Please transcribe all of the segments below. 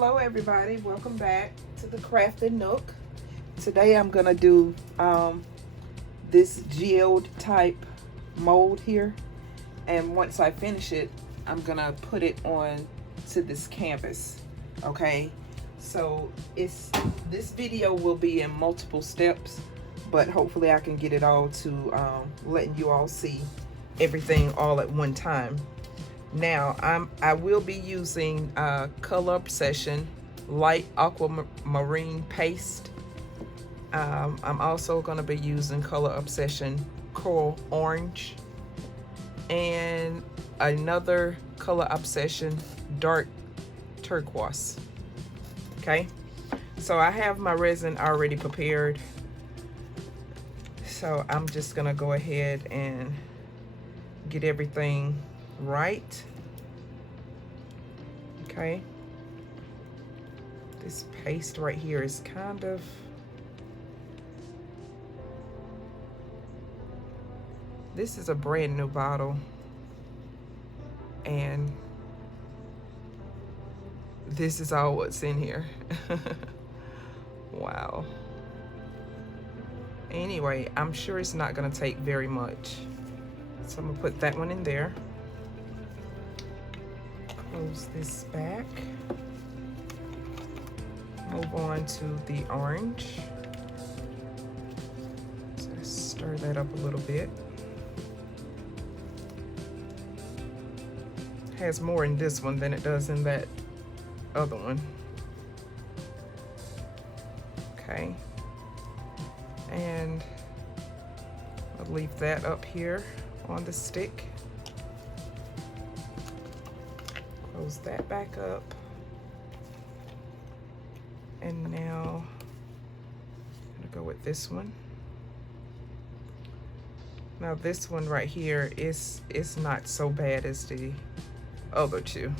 Hello everybody, welcome back to the Crafting Nook. Today I'm gonna do this geode type mold here, and once I finish it I'm gonna put it on to this canvas. Okay, so this video will be in multiple steps, but hopefully I can get it all to letting you all see everything all at one time. Now I will be using Color Obsession light aquamarine paste. I'm also going to be using Color Obsession coral orange and another Color Obsession dark turquoise. Okay, so I have my resin already prepared, so I'm just going to go ahead and get everything right. Okay, this paste right here is kind of this is a brand new bottle, and this is all what's in here. Wow. Anyway, I'm sure it's not going to take very much, so I'm gonna put that one in there. Close this back. Move on to the orange. So stir that up a little bit. It has more in this one than it does in that other one. Okay. And I'll leave that up here on the stick. Close that back up. And now I'm gonna go with this one. Now this one right here is not so bad as the other two.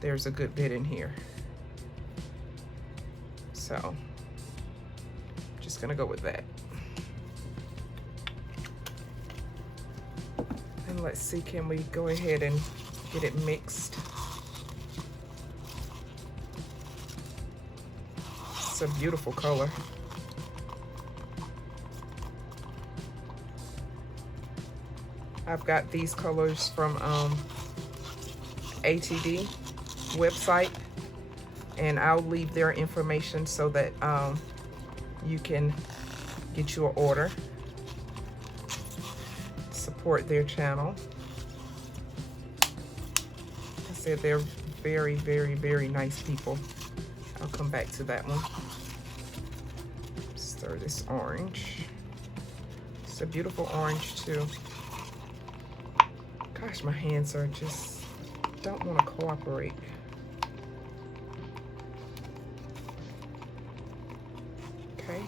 There's a good bit in here. So just gonna go with that. And let's see, can we go ahead and get it mixed? It's a beautiful color. I've got these colors from ATD website, and I'll leave their information so that you can get your order. Support their channel. I said they're very, very, very nice people. I'll come back to that one. Stir this orange. It's a beautiful orange too. Gosh, my hands are just don't want to cooperate. Okay.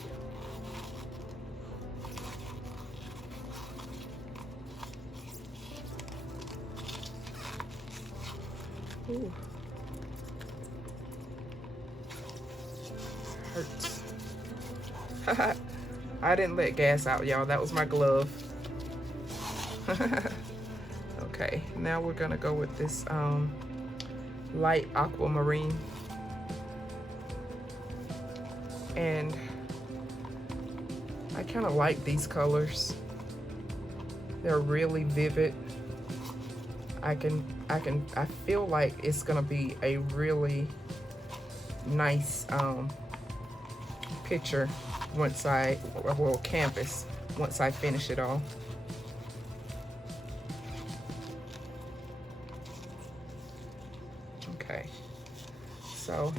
Ooh. Hurts. I didn't let gas out, y'all. That was my glove. Okay, now we're gonna go with this light aquamarine, and I kind of like these colors. They're really vivid. I feel like it's gonna be a really nice picture once canvas once I finish it all. Okay, so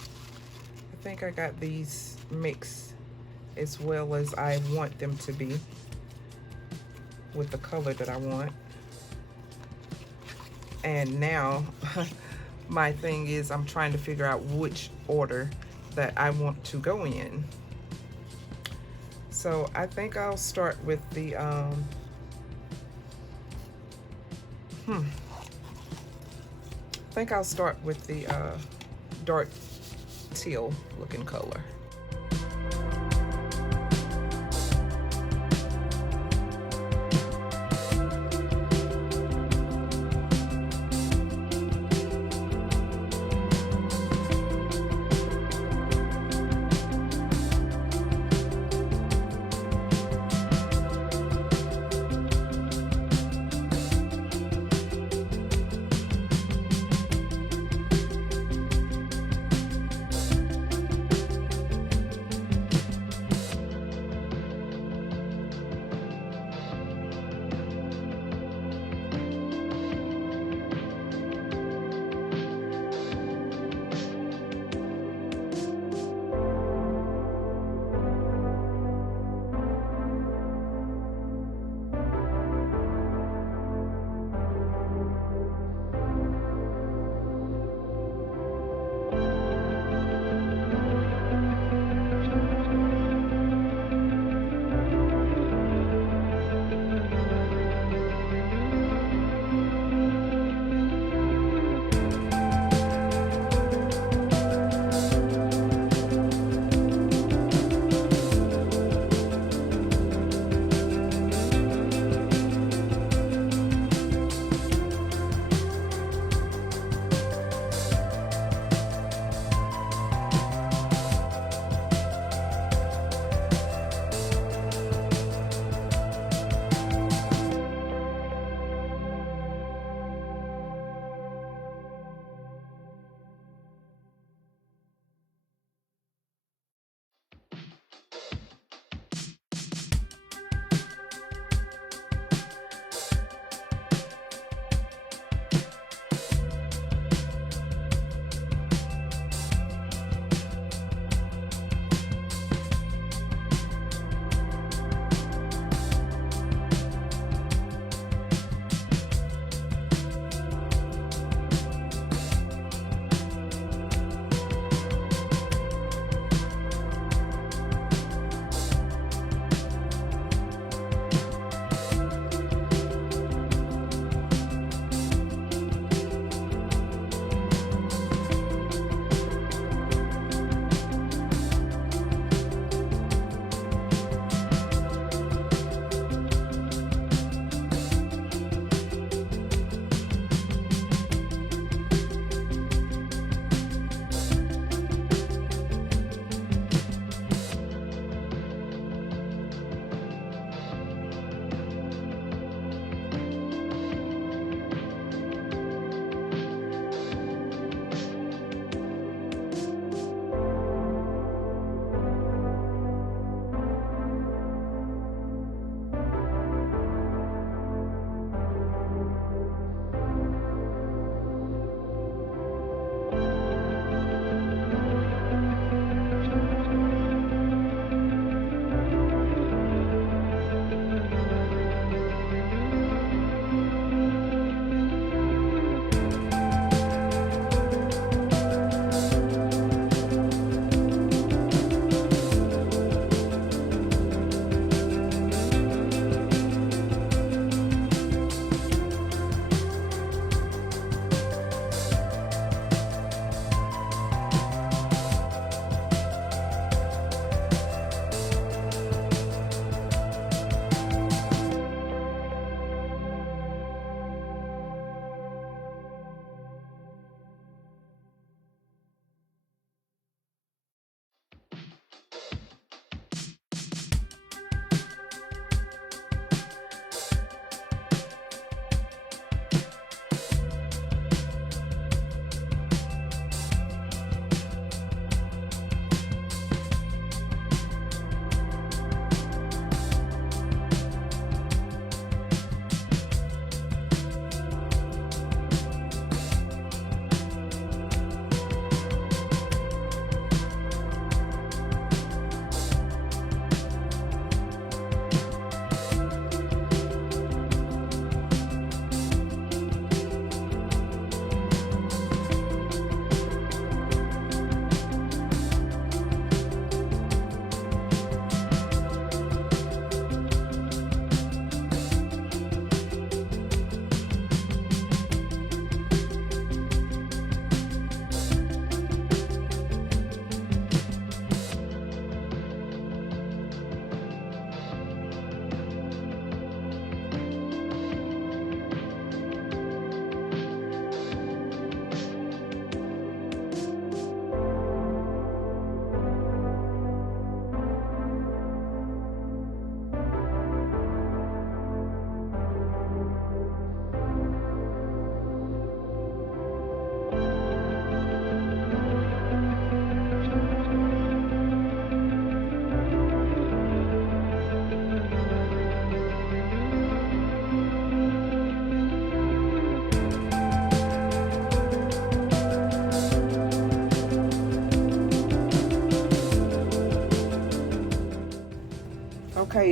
I think I got these mixed as well as I want them to be with the color that I want. And now my thing is I'm trying to figure out which order that I want to go in. So I think I'll start with the I think I'll start with the dark teal looking color.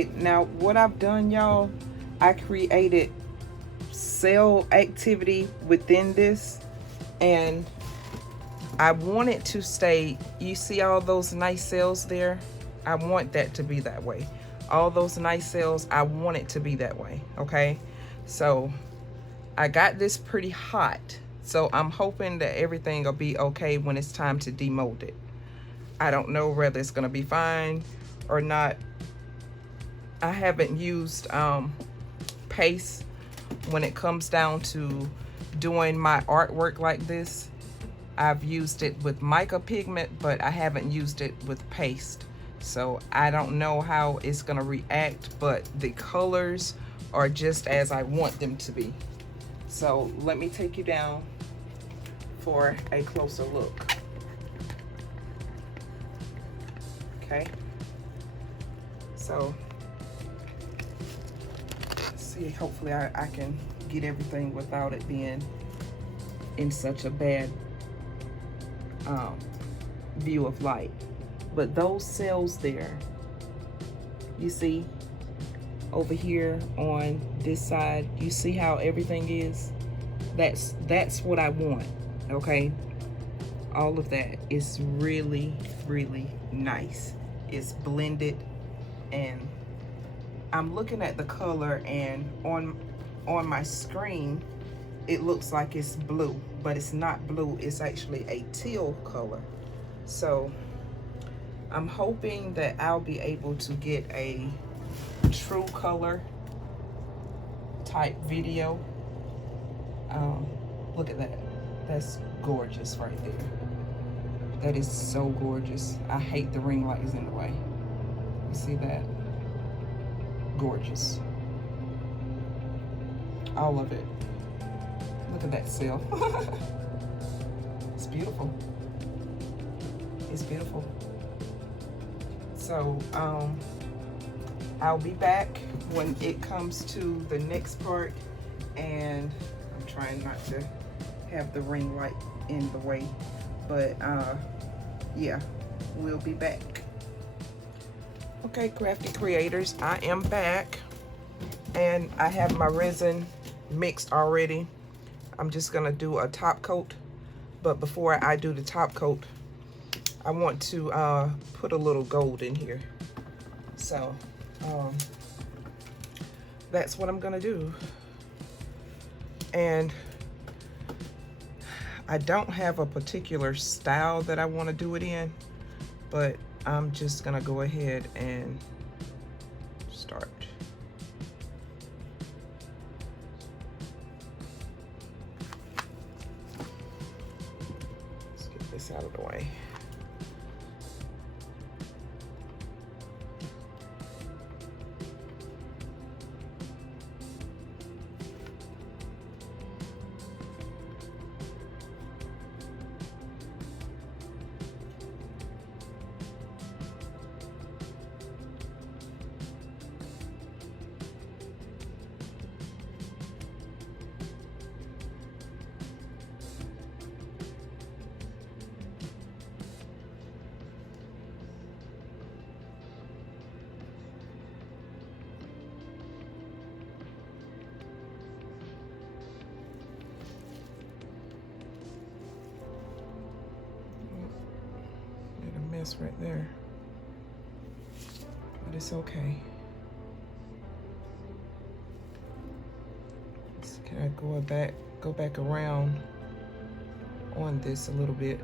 Okay, now what I've done, y'all, I created cell activity within this, and I want it to stay. You see all those nice cells there? I want that to be that way. All those nice cells, I want it to be that way, okay? So I got this pretty hot, so I'm hoping that everything will be okay when it's time to demold it. I don't know whether it's gonna be fine or not. I haven't used paste when it comes down to doing my artwork like this. I've used it with mica pigment, but I haven't used it with paste. So I don't know how it's gonna react, but the colors are just as I want them to be. So let me take you down for a closer look. Okay. So let's see, hopefully I can get everything without it being in such a bad view of light. But those cells there, you see over here on this side, you see how everything is? That's what I want, okay? All of that is really, really nice. It's blended, and I'm looking at the color, and on my screen it looks like it's blue, but it's not blue. It's actually a teal color. So I'm hoping that I'll be able to get a true color type video. Look at that. That's gorgeous right there. That is so gorgeous. I hate the ring light is in the way. You see that? Gorgeous. All of it. Look at that cell. It's beautiful. It's beautiful. So I'll be back when it comes to the next part, and I'm trying not to have the ring light in the way, but yeah, we'll be back. Okay, Crafty Creators, I am back, and I have my resin mixed already. I'm just gonna do a top coat, but before I do the top coat, I want to put a little gold in here. So that's what I'm gonna do. And I don't have a particular style that I want to do it in, but I'm just gonna go ahead and start. Let's get this out of the way. Right there, but it's okay. Can I go back around on this a little bit?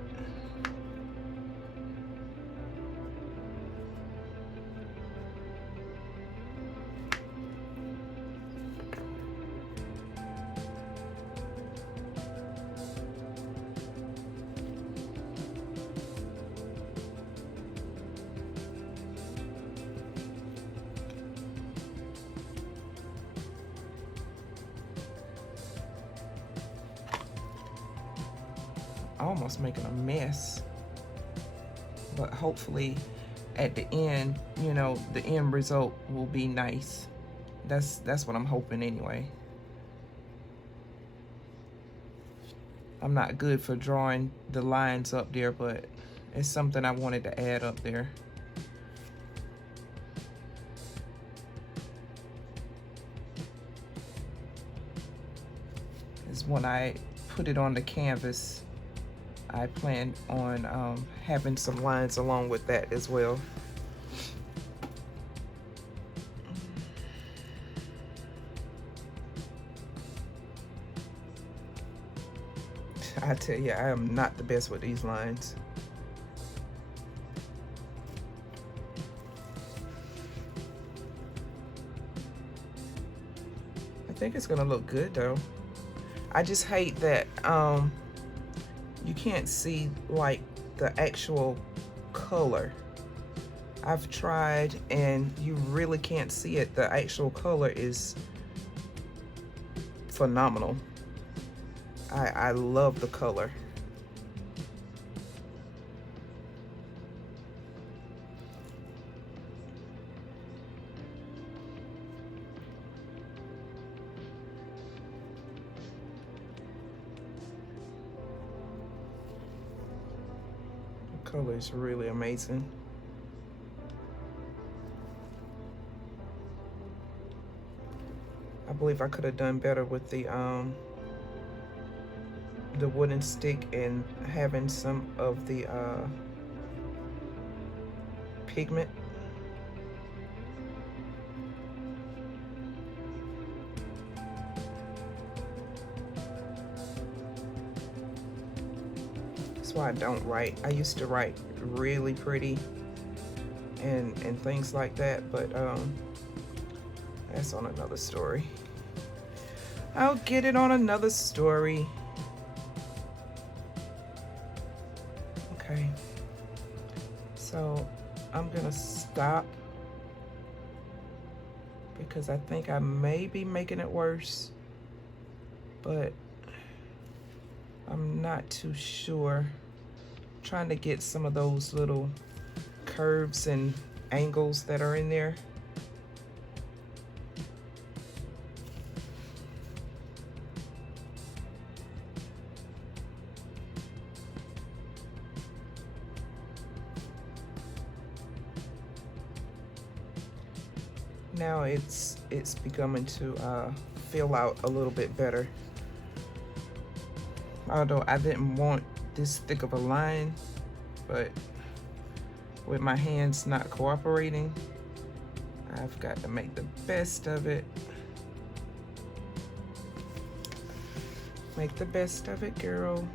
Almost making a mess, but hopefully at the end, you know, the end result will be nice. That's what I'm hoping anyway. I'm not good for drawing the lines up there, but it's something I wanted to add up there. is when I put it on the canvas, I plan on having some lines along with that as well. I tell you, I am not the best with these lines. I think it's gonna look good though. I just hate that you can't see like the actual color. I've tried and you really can't see it. The actual color is phenomenal. I love the color. The color is really amazing. I believe I could have done better with the wooden stick and having some of the pigment. That's why I don't write. I used to write really pretty and things like that, but that's on another story. I'll get it on another story. Okay, so I'm gonna stop because I think I may be making it worse, but I'm not too sure. I'm trying to get some of those little curves and angles that are in there. Now it's becoming to fill out a little bit better. Although I didn't want this thick of a line, but with my hands not cooperating, I've got to make the best of it. Make the best of it, girl.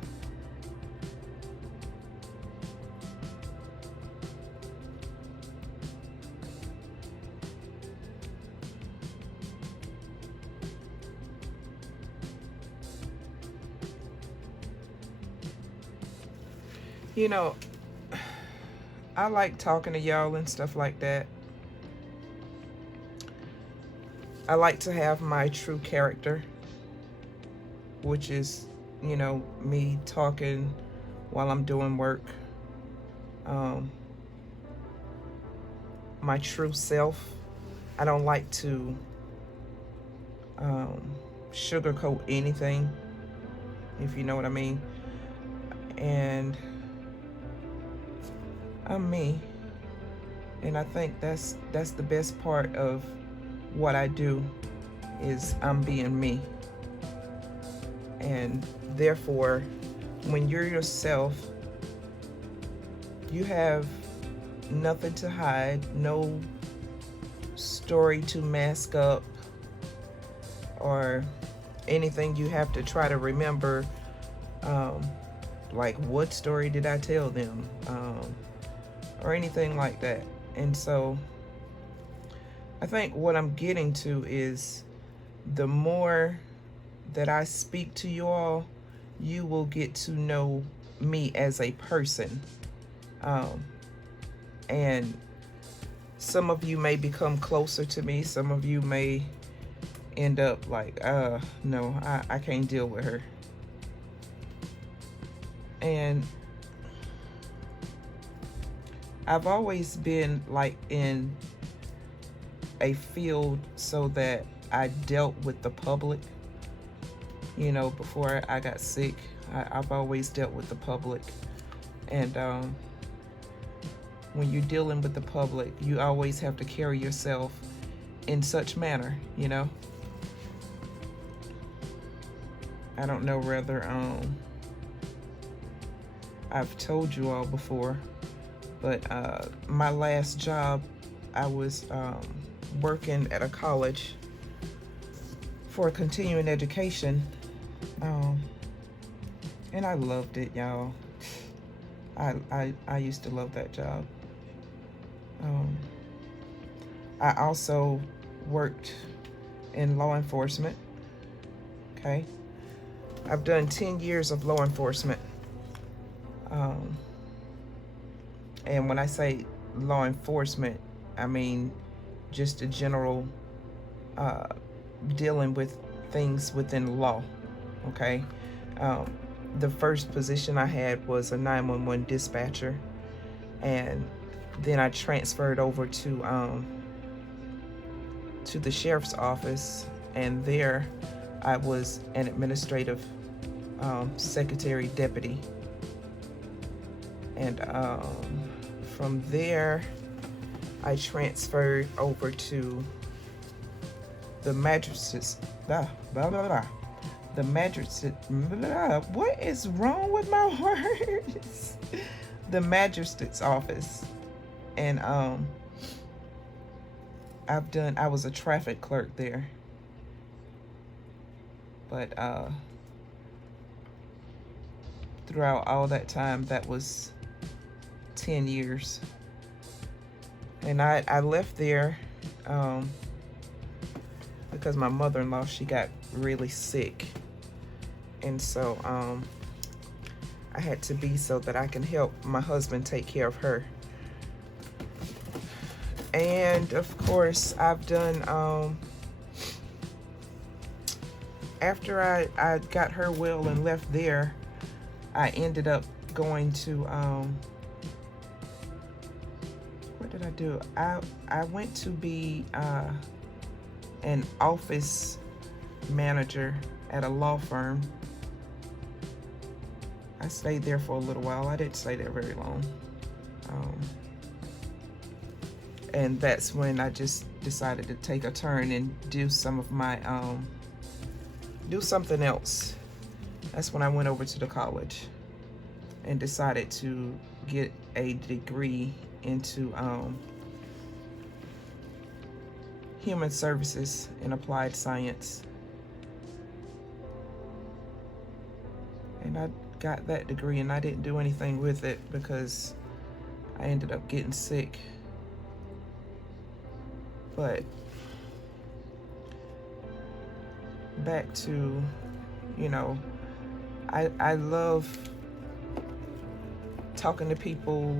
You know, I like talking to y'all and stuff like that. I like to have my true character, which is, you know, me talking while I'm doing work. My true self. I don't like to sugarcoat anything, if you know what I mean. And I'm me, and I think that's the best part of what I do, is I'm being me. And therefore, when you're yourself, you have nothing to hide, no story to mask up, or anything you have to try to remember, like what story did I tell them, or anything like that. And so I think what I'm getting to is, the more that I speak to you all, you will get to know me as a person. And some of you may become closer to me. Some of you may end up like, no, I can't deal with her. And I've always been like in a field so that I dealt with the public. You know, before I got sick, I've always dealt with the public. And when you're dealing with the public, you always have to carry yourself in such manner, you know. I don't know whether I've told you all before, but my last job, I was working at a college for continuing education, and I loved it, y'all. I used to love that job. I also worked in law enforcement. Okay, I've done 10 years of law enforcement. And when I say law enforcement, I mean just a general dealing with things within law. Okay, the first position I had was a 911 dispatcher, and then I transferred over to the sheriff's office, and there I was an administrative secretary deputy. And from there, I transferred over to the magistrate's, the magistrate, what is wrong with my words? The magistrate's office. And I was a traffic clerk there. But throughout all that time, that was 10 years. And I left there because my mother-in-law, she got really sick. And so I had to be so that I can help my husband take care of her. And of course, I've done, after I got her well and left there, I ended up going to, what did I do? I went to be an office manager at a law firm. I stayed there for a little while. I didn't stay there very long. And that's when I just decided to take a turn and do some of my, do something else. That's when I went over to the college and decided to get a degree into human services and applied science. And I got that degree, and I didn't do anything with it because I ended up getting sick. But back to, you know, I love talking to people.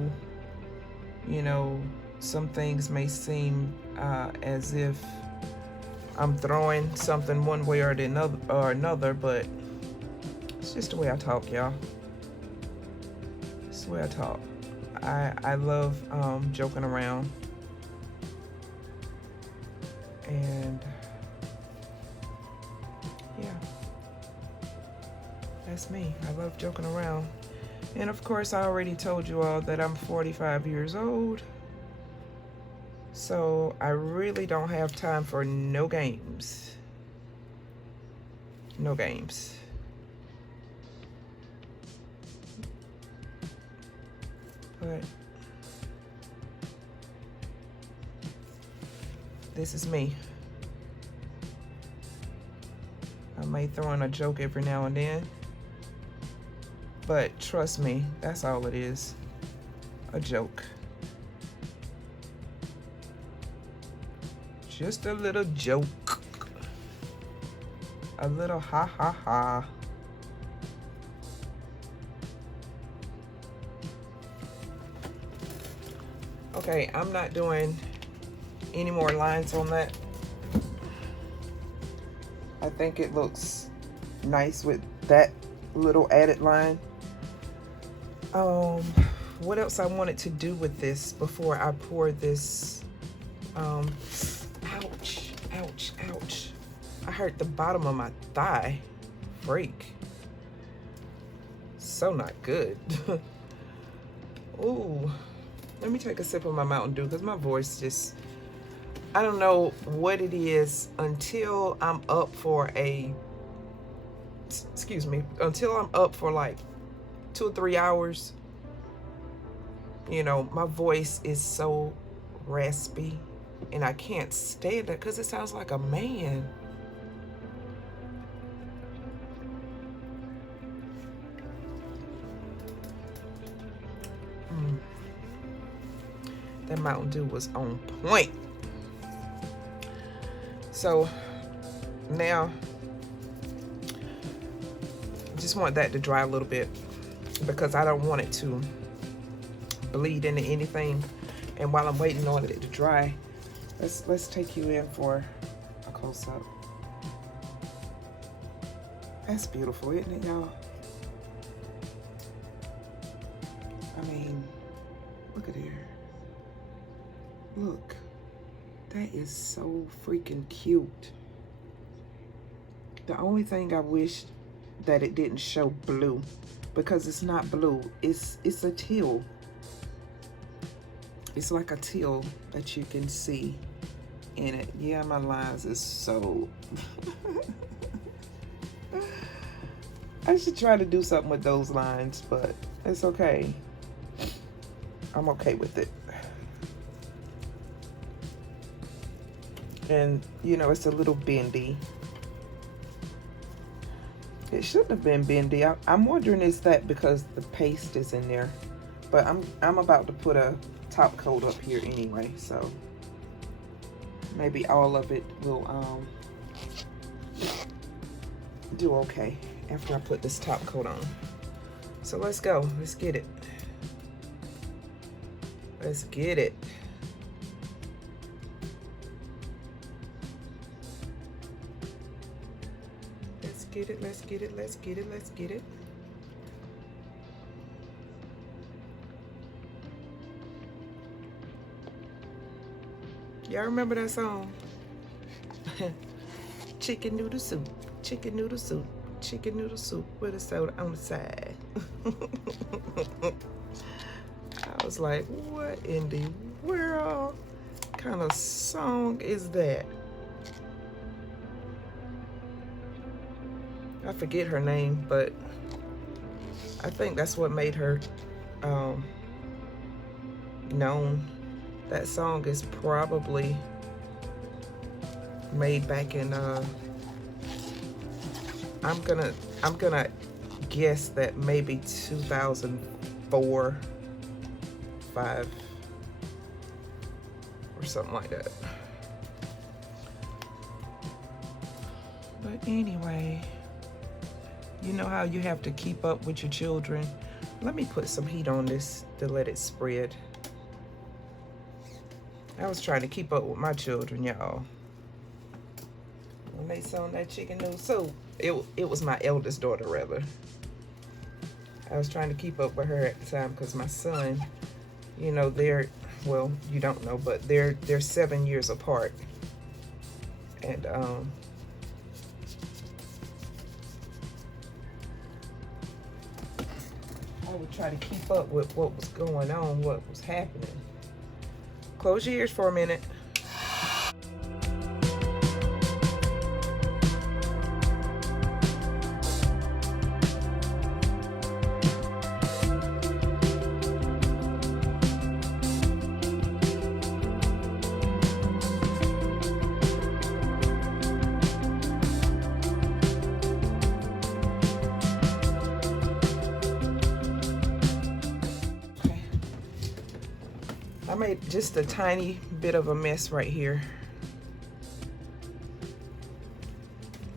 You know, some things may seem as if I'm throwing something one way or another, but it's just the way I talk, y'all. It's the way I talk. I love joking around. And yeah, that's me. I love joking around. And of course, I already told you all that I'm 45 years old. So I really don't have time for no games. No games. But this is me. I may throw in a joke every now and then, but trust me, that's all it is. A joke. Just a little joke. A little ha ha ha. Okay, I'm not doing any more lines on that. I think it looks nice with that little added line. What else I wanted to do with this before I pour this, ouch, ouch, ouch. I hurt the bottom of my thigh. Freak. So not good. Ooh, let me take a sip of my Mountain Dew because my voice just, I don't know what it is until I'm up for a excuse me, until I'm up for like 2 or 3 hours, you know, my voice is so raspy and I can't stand it because it sounds like a man. That Mountain Dew was on point. So now I just want that to dry a little bit because I don't want it to bleed into anything. And while I'm waiting on it to dry, let's take you in for a close-up. That's beautiful, isn't it, y'all? I mean, look at here. Look, that is so freaking cute. The only thing I wish that it didn't show blue, because it's not blue, it's a teal. It's like a teal that you can see in it. Yeah, my lines is so I should try to do something with those lines, but it's okay. I'm okay with it. And you know, it's a little bendy. It shouldn't have been bendy. I'm wondering, is that because the paste is in there? But I'm about to put a top coat up here anyway, so maybe all of it will do okay after I put this top coat on. So let's go. Let's get it. Let's get it. Let's get it. Let's get it. Let's get it. Let's get it. Y'all remember that song? Chicken noodle soup, chicken noodle soup, chicken noodle soup with a soda on the side. I was like, what in the world kind of song is that? I forget her name, but I think that's what made her known. That song is probably made back in I'm gonna guess that maybe 2004, 5 or something like that. But anyway, you know how you have to keep up with your children. Let me put some heat on this to let it spread. I was trying to keep up with my children, y'all. When they saw that chicken noodle soup, it was my eldest daughter, rather. I was trying to keep up with her at the time because my son, you know, they're, well, you don't know, but they're 7 years apart. And I would try to keep up with what was going on, what was happening. Close your ears for a minute. I made just a tiny bit of a mess right here,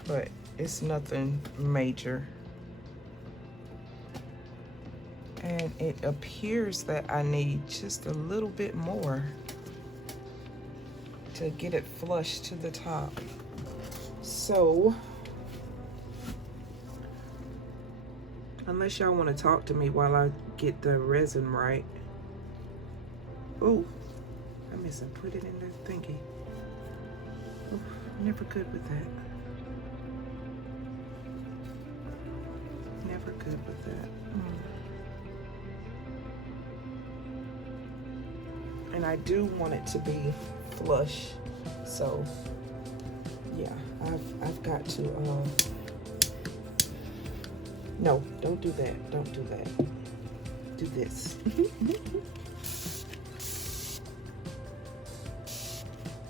but it's nothing major. And it appears that I need just a little bit more to get it flush to the top. So, unless y'all want to talk to me while I get the resin right. Oh, I missed and put it in the thingy. Oh, never good with that. Never good with that. And I do want it to be flush, so yeah, I've got to No, don't do that. Don't do that. Do this.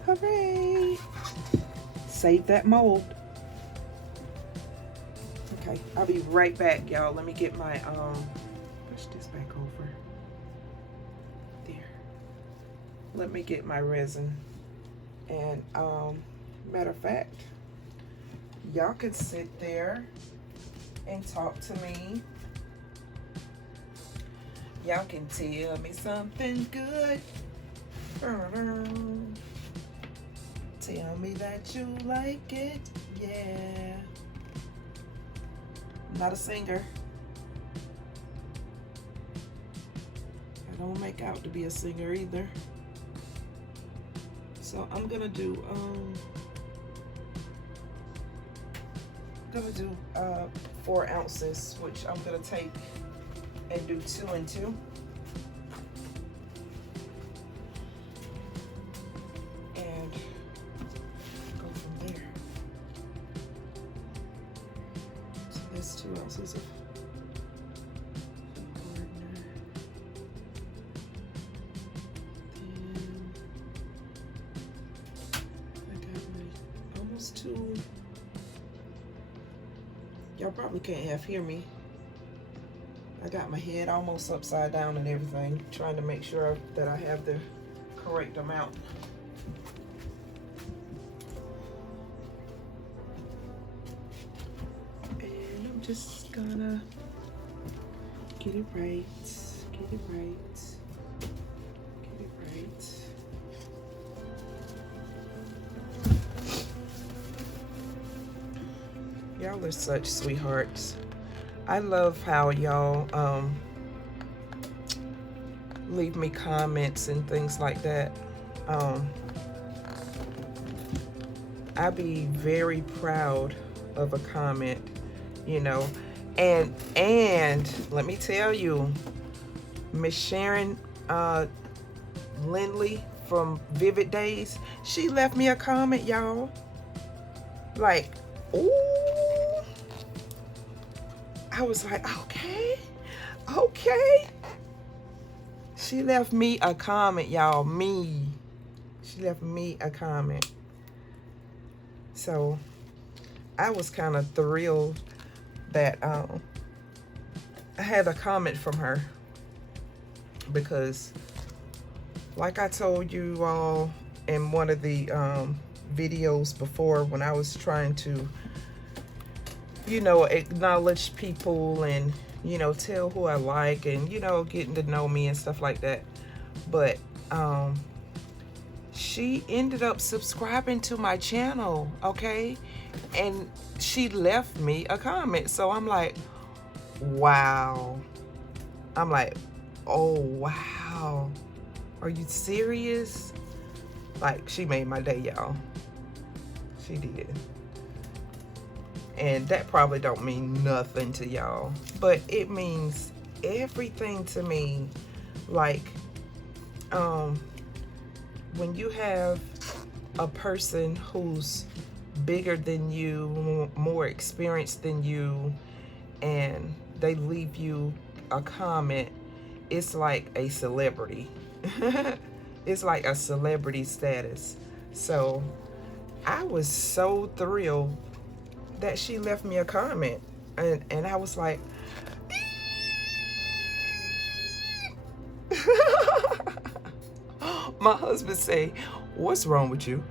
Hooray! Save that mold. Okay, I'll be right back, y'all. Let me get my push this back over. There. Let me get my resin. And matter of fact, y'all can sit there and talk to me. Y'all can tell me something good. Tell me that you like it, yeah. I'm not a singer. I don't make out to be a singer either. So I'm gonna do 4 ounces, which I'm gonna take and do 2 and 2. And go from there. So there's 2 ounces of hardener. Then I got my almost 2. Y'all probably can't hear me. I got my head almost upside down and everything, trying to make sure that I have the correct amount. And I'm just gonna get it right, get it right, get it right. Y'all are such sweethearts. I love how y'all leave me comments and things like that. I'd be very proud of a comment, you know. And let me tell you, Miss Sharon Lindley from Vivid Days, she left me a comment, y'all. Like, ooh. I was like, okay, okay. She left me a comment, y'all, She left me a comment. So I was kind of thrilled that I had a comment from her, because like I told you all in one of the videos before, when I was trying to, you know, acknowledge people and, you know, tell who I like and, you know, getting to know me and stuff like that. But she ended up subscribing to my channel, okay? And she left me a comment. So I'm like, wow. I'm like, oh, wow. Are you serious? Like, she made my day, y'all. She did. And that probably don't mean nothing to y'all, but it means everything to me. Like, when you have a person who's bigger than you, more experienced than you, and they leave you a comment, it's like a celebrity. It's like a celebrity status. So I was so thrilled that she left me a comment, and I was like, my husband say, what's wrong with you?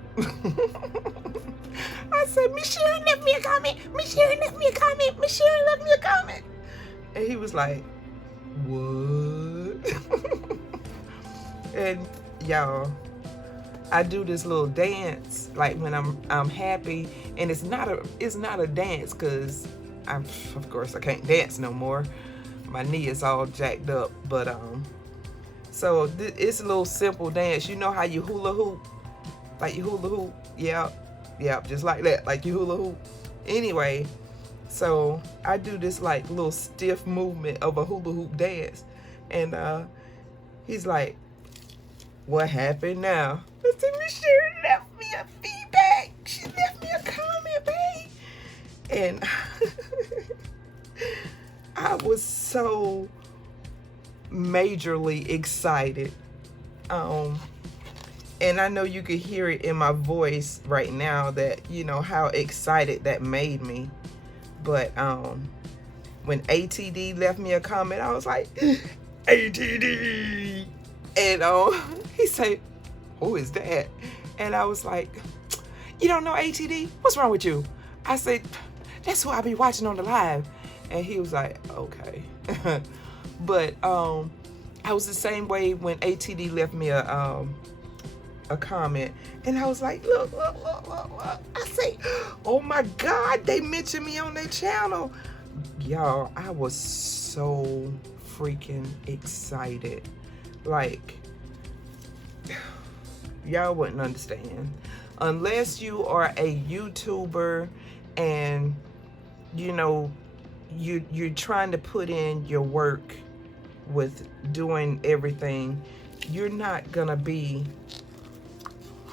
I said, Miss Sharon left me a comment, Miss Sharon left me a comment, Miss Sharon left me a comment. And he was like, what? And y'all, I do this little dance like when I'm happy, and it's not a dance, because of course I can't dance no more. My knee is all jacked up, but so it's a little simple dance. You know how you hula hoop, like you hula hoop, yeah, just like that, like you hula hoop. Anyway, so I do this like little stiff movement of a hula hoop dance, and he's like, what happened now? I said, Miss Sharon left me a feedback. She left me a comment, babe. And so majorly excited. And I know you could hear it in my voice right now that, you know, how excited that made me. But when ATD left me a comment, I was like, ATD. And he said, who is that? And I was like, you don't know ATD? What's wrong with you? I said, that's who I be watching on the live. And he was like, okay. But I was the same way when ATD left me a comment, and I was like, look. I say, oh my God, they mentioned me on their channel. Y'all, I was so freaking excited. Like, y'all wouldn't understand. Unless you are a YouTuber and, you know, you're trying to put in your work with doing everything, you're not gonna be,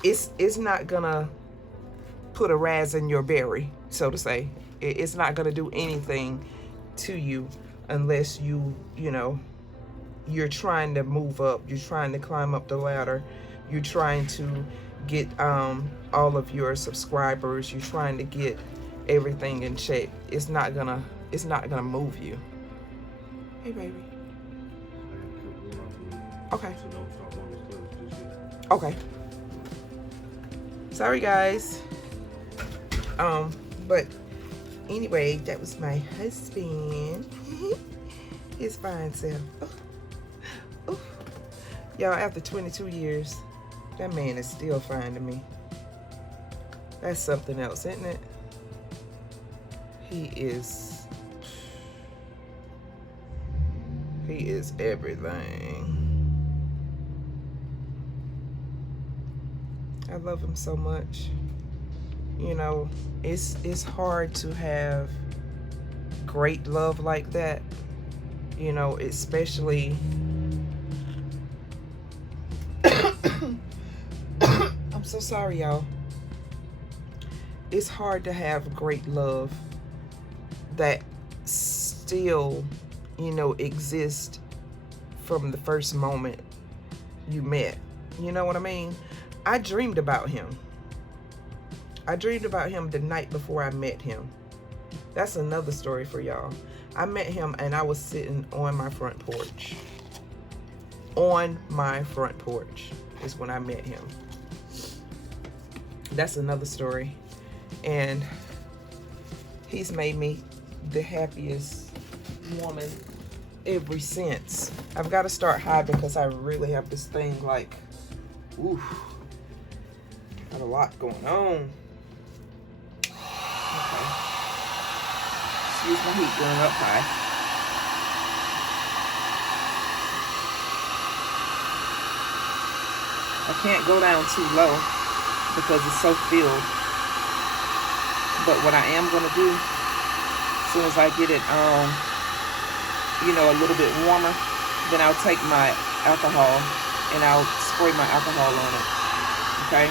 it's not gonna put a raz in your berry, so to say. It's not gonna do anything to you unless you know, you're trying to move up, you're trying to climb up the ladder, you're trying to get all of your subscribers, you're trying to get everything in check. It's not gonna move you. Hey baby. Okay. Okay. Sorry guys. But anyway, that was my husband. His fine self. Oh. Y'all, after 22 years, that man is still fine to me. That's something else, isn't it? He is everything. I love him so much. You know, it's hard to have great love like that. You know, especially I'm so sorry, y'all. It's hard to have great love that still, you know, exists from the first moment you met. You know what I mean? I dreamed about him. I dreamed about him the night before I met him. That's another story for y'all. I met him and I was sitting on my front porch. On my front porch is when I met him. That's another story. And he's made me the happiest woman ever since. I've got to start high because I really have this thing like, oof, got a lot going on. Okay. Excuse my heat going up high. I can't go down too low because it's so filled. But what I am going to do, as soon as I get it, you know, a little bit warmer, then I'll take my alcohol and I'll spray my alcohol on it, okay?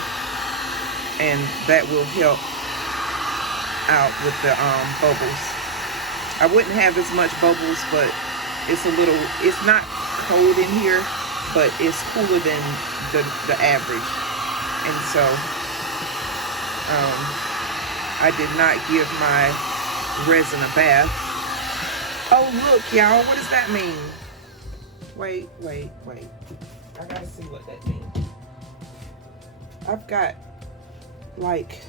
And that will help out with the bubbles. I wouldn't have as much bubbles, but it's a little, it's not cold in here, but it's cooler than the average. And so, I did not give my resin a bath. Oh, look, y'all, what does that mean? Wait. I gotta see what that means. I've got, like,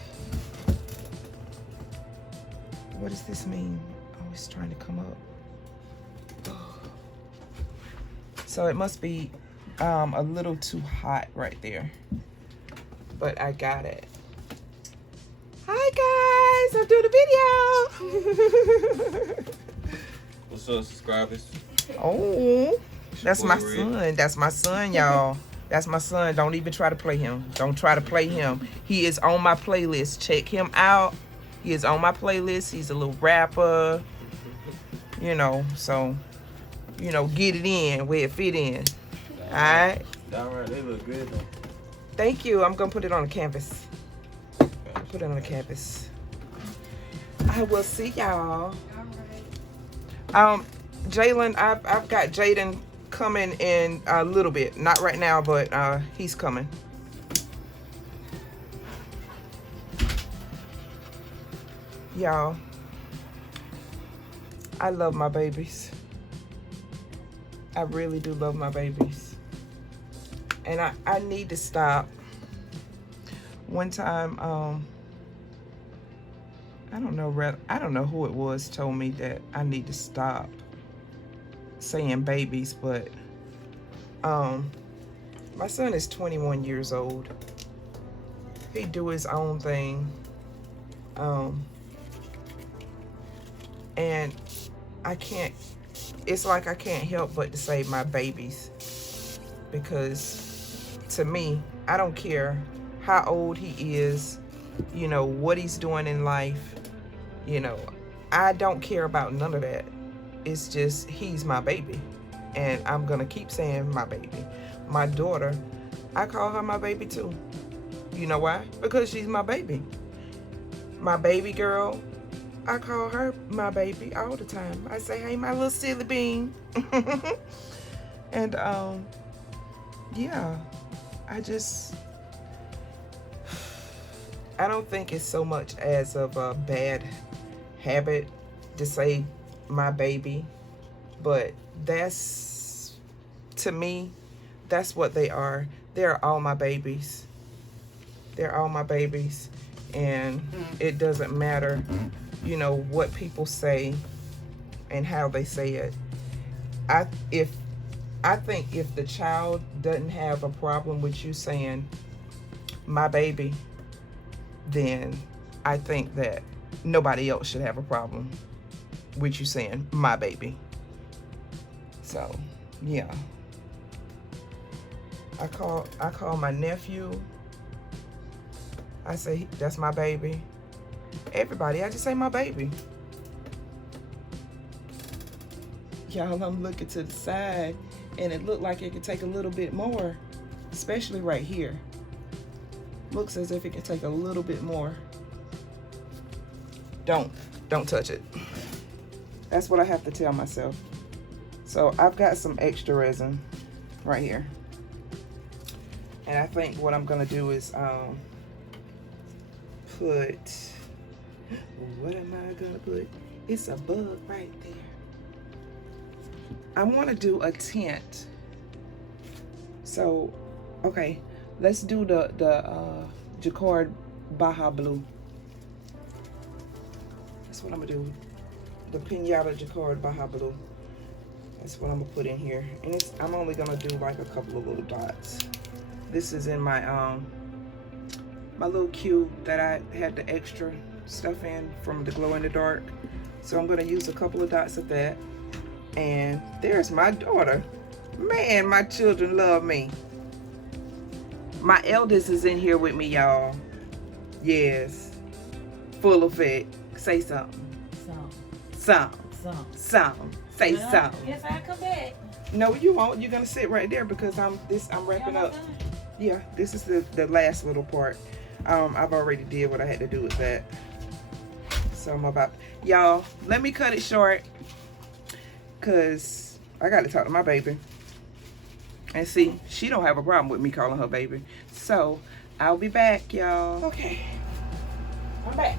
what does this mean? Oh, it's trying to come up. So it must be a little too hot right there. But I got it. Hi guys, I'm doing a video. What's up, subscribers? Oh, that's my son. That's my son, y'all. That's my son. Don't even try to play him. Don't try to play him. He is on my playlist. Check him out. He is on my playlist. He's a little rapper. You know, so, you know, get it in where it fit in. All right? All right, they look good though. Thank you. I'm going to put it on the canvas. Put it on the canvas. I will see y'all. Jalen, I've got Jaden coming in a little bit. Not right now, but he's coming. Y'all, I love my babies. I really do love my babies. And I need to stop. One time, I don't know who it was told me that I need to stop saying babies, but my son is 21 years old. He do his own thing. And it's like I can't help but to say my babies, because to me, I don't care how old he is, you know, what he's doing in life, you know, I don't care about none of that. It's just, he's my baby, and I'm gonna keep saying my baby. My daughter, I call her my baby too. You know why? Because she's my baby. My baby girl, I call her my baby all the time. I say, hey, my little silly bean. And yeah, I don't think it's so much as of a bad habit to say my baby, but that's, to me, that's what they are. They're all my babies. They're all my babies, and it doesn't matter, you know, what people say and how they say it. I think if the child doesn't have a problem with you saying my baby, then I think that nobody else should have a problem with you saying my baby. So yeah, I call my nephew, I say that's my baby. Everybody, I just say my baby. Y'all, I'm looking to the side and it looked like it could take a little bit more, especially right here. Looks as if it could take a little bit more. Don't touch it. That's what I have to tell myself. So I've got some extra resin right here. And I think what I'm gonna do is put, what am I gonna put? It's a bug right there. I wanna do a tint. So, okay, let's do the Jacquard Baja Blue. That's what I'm gonna do. The Pinata Jacquard Baja Blue. That's what I'm gonna put in here. And I'm only gonna do like a couple of little dots. This is in my my little cube that I had the extra stuff in from the glow in the dark. So I'm gonna use a couple of dots of that. And there's my daughter. Man, my children love me. My eldest is in here with me, y'all. Yes. Full effect. Say something. Something. Say something. Yes, I come back. No, you won't. You're gonna sit right there because I'm wrapping up. Yeah, this is the last little part. I've already did what I had to do with that. So I'm about, y'all, let me cut it short because I got to talk to my baby. And see, she don't have a problem with me calling her baby. So I'll be back, y'all. Okay, I'm back.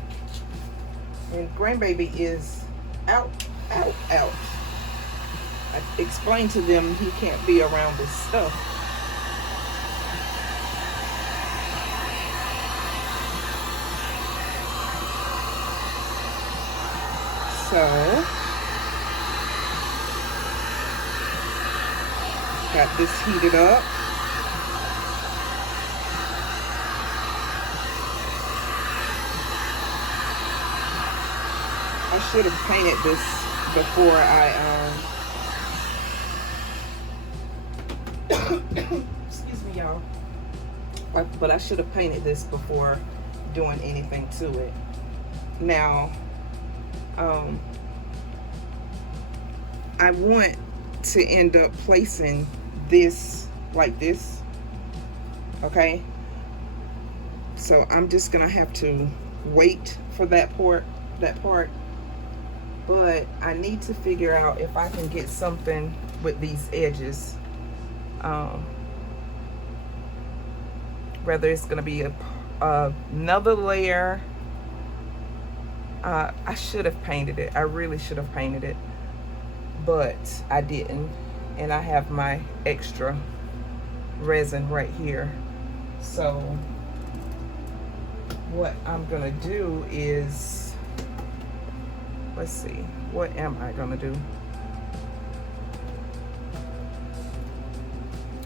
And grandbaby is out. I explained to them he can't be around this stuff. So, got this heated up. I should have painted this before excuse me, y'all. But I should have painted this before doing anything to it. Now, I want to end up placing this like this, okay? So I'm just gonna have to wait for that part but I need to figure out if I can get something with these edges. Whether it's gonna be another layer. I should have painted it. I really should have painted it, but I didn't. And I have my extra resin right here. So what I'm gonna do is, let's see, what am I gonna do?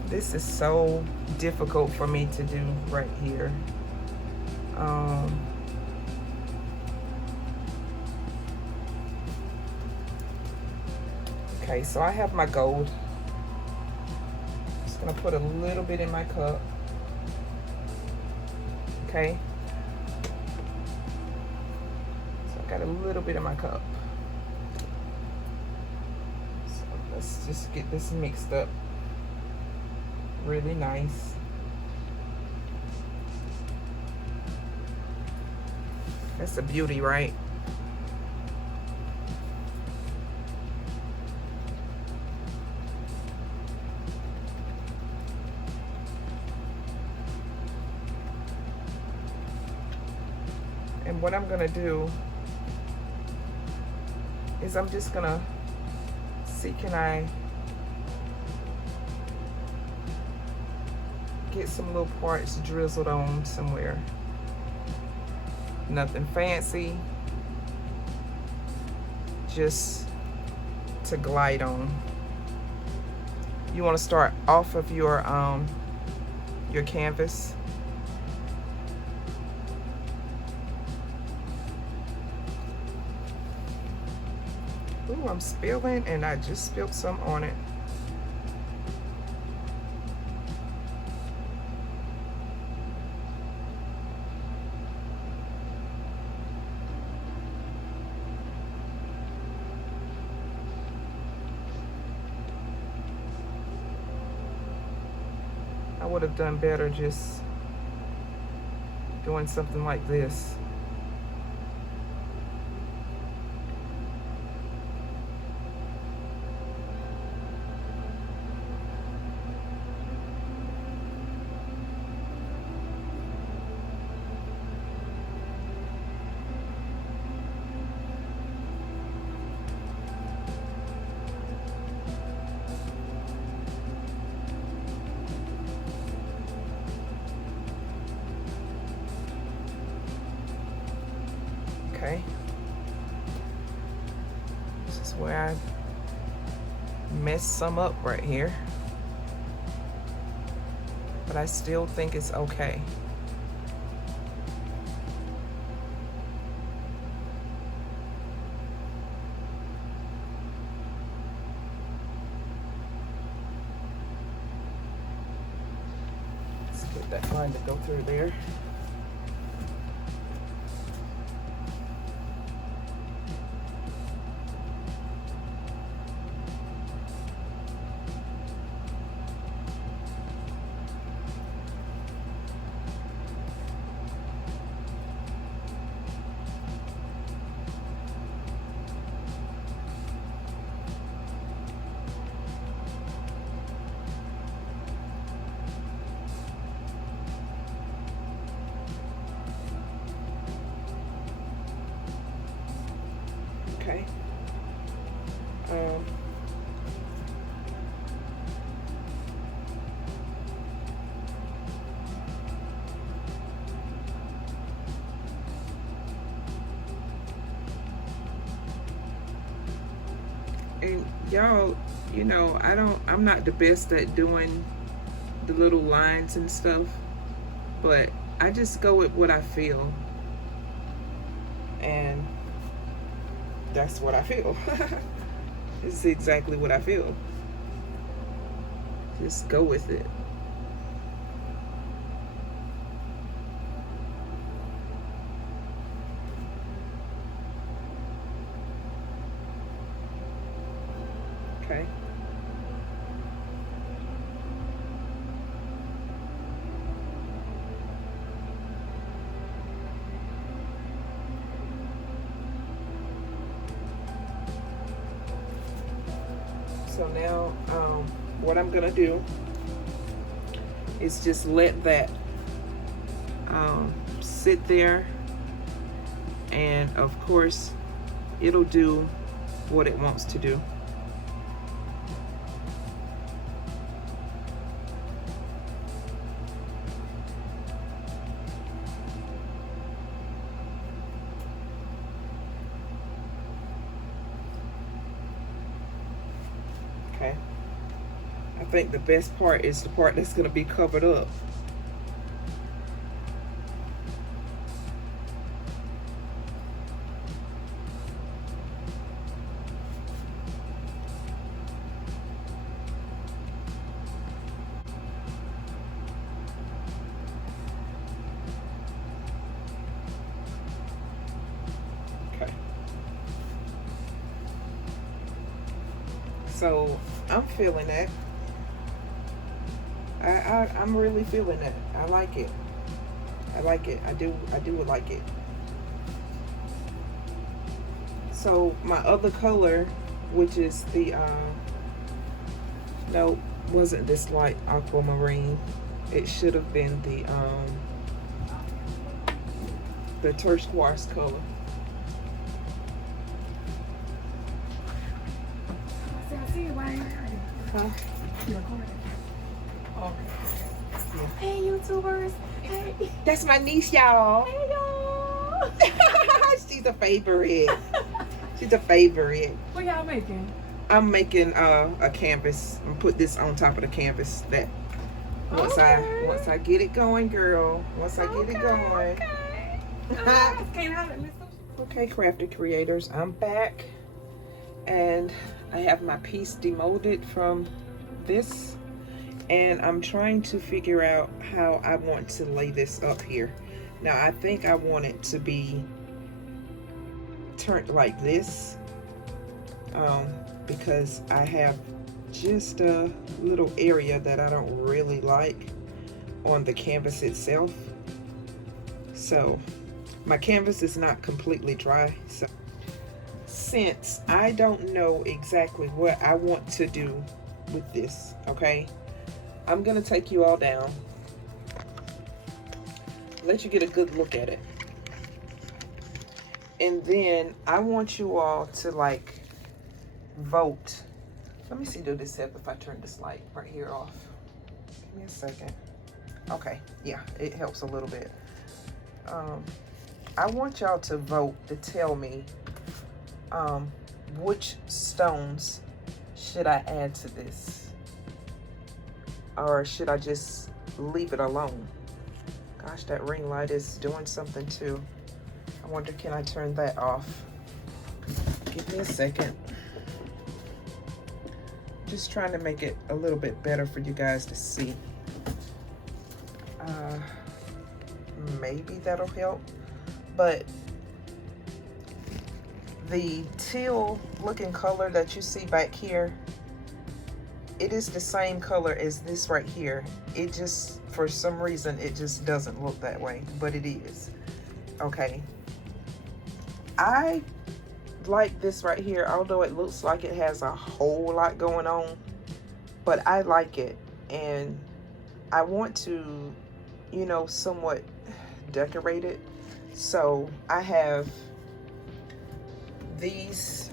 This is so difficult for me to do right here. Okay, so I have my gold. Just gonna put a little bit in my cup. Okay. So I got a little bit in my cup. So let's just get this mixed up really nice. That's a beauty, right? And what I'm gonna do is I'm just gonna see, can I get some little parts drizzled on somewhere. Nothing fancy, just to glide on. You want to start off of your canvas. Ooh, I'm spilling, and I just spilled some on it. I would have done better just doing something like this. Okay, this is where I messed some up right here, but I still think it's okay. Let's get that line to go through there. Okay. And y'all, you know, I'm not the best at doing the little lines and stuff, but I just go with what I feel. And that's what I feel. This is exactly what I feel. Just go with it. Okay. So now what I'm gonna do is just let that sit there, and of course it'll do what it wants to do. Okay, I think the best part is the part that's going to be covered up. Okay, so I'm feeling that. I'm really feeling that. I like it. I like it. I do like it. So my other color, which is the no, wasn't this light Aquamarine. It should have been the turquoise color. I see you. Why? Huh? You recording? Oh. Yeah. Hey, YouTubers. Hey. That's my niece, y'all. Hey, y'all. She's a favorite. She's a favorite. What y'all making? I'm making a canvas. I'm put this on top of the canvas. That once I get it going, girl. Once I get it going. Okay. Can't have it, Miss. Okay, Crafty Creators, I'm back, and I have my piece demolded from this, and I'm trying to figure out how I want to lay this up here. Now I think I want it to be turned like this, because I have just a little area that I don't really like on the canvas itself. So my canvas is not completely dry, so since I don't know exactly what I want to do with this, okay, I'm gonna take you all down, let you get a good look at it, and then I want you all to like vote. Let me see, do this help if I turn this light right here off? Give me a second. Okay, yeah, it helps a little bit. I want y'all to vote to tell me which stones should I add to this, or should I just leave it alone? Gosh, that ring light is doing something too. I wonder, can I turn that off? Give me a second. Just trying to make it a little bit better for you guys to see. Maybe that'll help. But the teal looking color that you see back here, it is the same color as this right here. It just, for some reason, it just doesn't look that way, but it is. Okay. I like this right here, although it looks like it has a whole lot going on, but I like it, and I want to, you know, somewhat decorate it. So I have these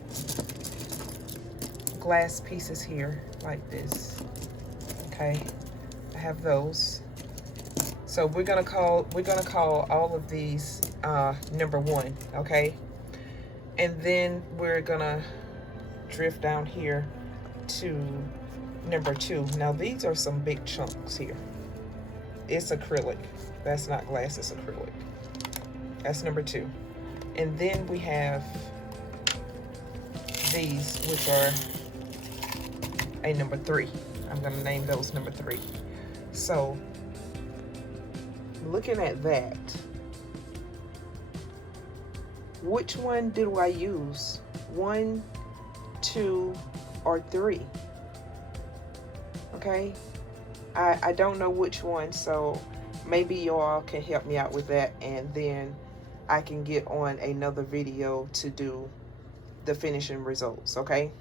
glass pieces here like this. Okay, I have those. So we're gonna call all of these number 1, okay? And then we're gonna drift down here to number 2. Now these are some big chunks here. It's acrylic. That's not glass, it's acrylic. That's number 2. And then we have these, which are a number 3. I'm gonna name those number 3. So looking at that, which one do I use? 1, 2, or 3? Okay, I don't know which one, so maybe you all can help me out with that, and then I can get on another video to do the finishing results, okay?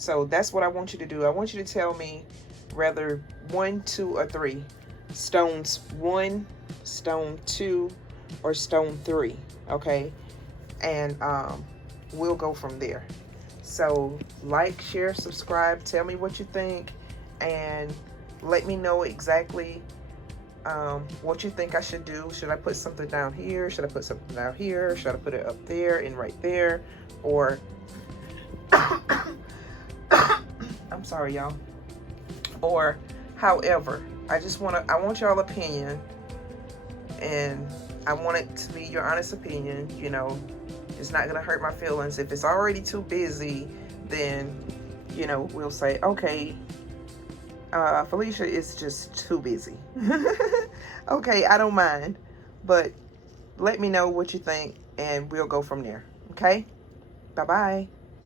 So that's what I want you to do. I want you to tell me whether 1, 2, or 3. Stones 1, stone 2, or stone 3. Okay, and we'll go from there. So like, share, subscribe, tell me what you think, and let me know exactly what you think I should do. Should I put something down here? Should I put something down here? Should I put it up there and right there? Or I'm sorry, y'all. Or however, I want y'all opinion, and I want it to be your honest opinion. You know, it's not gonna hurt my feelings. If it's already too busy, then, you know, we'll say, okay, Falisha is just too busy. Okay, I don't mind, but let me know what you think, and we'll go from there. Okay, bye bye.